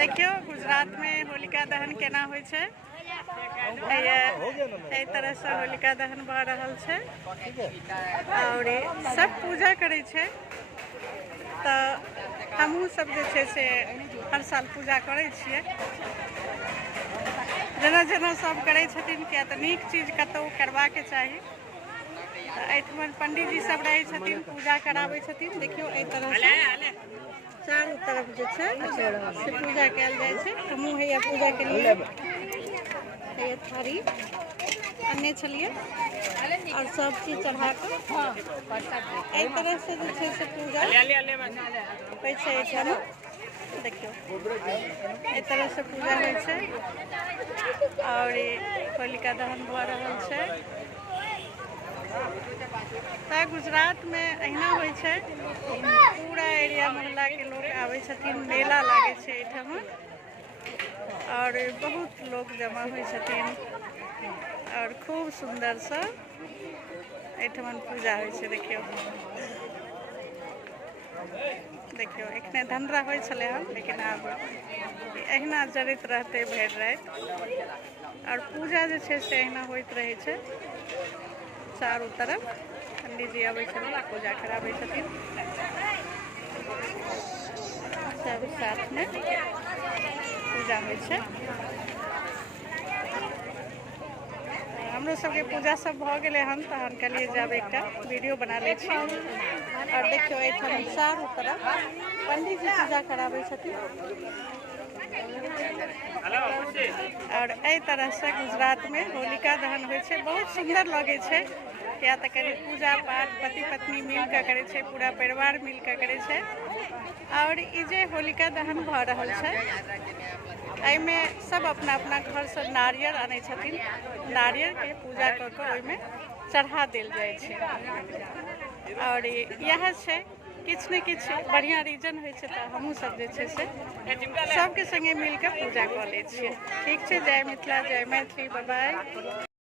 देखियो गुजरात में होलिका दहन केना होय छै। एहि तरह से होलिका दहन भ रहल छै और सब पूजा करे छै। तो हमहू सब जे छै से हर साल पूजा करे छियै। जेना जेना सब करे छथिन किया तऽ नीक चीज कतौ करबाके चाही। एहिठमन पंडित जी सब रहे छथिन, पूजा कराबै छथिन। देखियो एहि तरह से चारों तरफ जे छै से पूजा कयल जाइ छै। हमहूँ हैया पूजा के लिए हैया थारी अन्ने छलिए और सब चीज चढ़ा कऽ एहि तरह से जे छै से पूजा होइ छै। एहिठाम देखियो एहि तरह से पूजा होइ छै और होलिका दहन भऽ रहल छै। तऽ गुजरात में अहिना होइ छै। पूरा एरिया मोहल्ला के लोग आबै छथिन, मेला लागे छै एहिठाम और बहुत लोग जमा होइ छथिन और खूब सुंदर सा एहिठमन पूजा होइ छै। देखियो देखियो एखने धंधरा होइ छलै हन, लेकिन आब अहिना जरैत रहतै भरि राति और पूजा जे छै से अहिना होइत रहै छै। चारों तरफ पंडित जी आबै छथिन, पूजा कराबै छथिन। सब साथ में पूजा होइ छै। हमरो सबके पूजा सब भऽ गेलै हन, तहन कहलिए जब एकटा वीडियो बना लै छी। और देखियो एहिठाम चारों तरफ पंडित जी पूजा कराबै छथिन और एहि तरह से गुजरात में होलिका दहन होइ छै। बहुत सुंदर लगे छै, या तऽ कनि पूजा पाठ पति पत्नी मिल के करे छै, पूरा परिवार मिल के करे छै। और ई जे होलिका दहन भऽ रहल छै, एहिमे सब अपना अपना घर से नारियल आनै छथिन। नारियल के पूजा कऽ के ओहिमे चढ़ा देल जाइ छै और यह छै किछु ने किछु बढ़िया रीजन होइ छै। तऽ हमहूँ सब जे छै से सबके संगे मिल के पूजा कऽ लै छियै। ठीक छै, जय मिथिला, जय मैथिली, बाय बाय।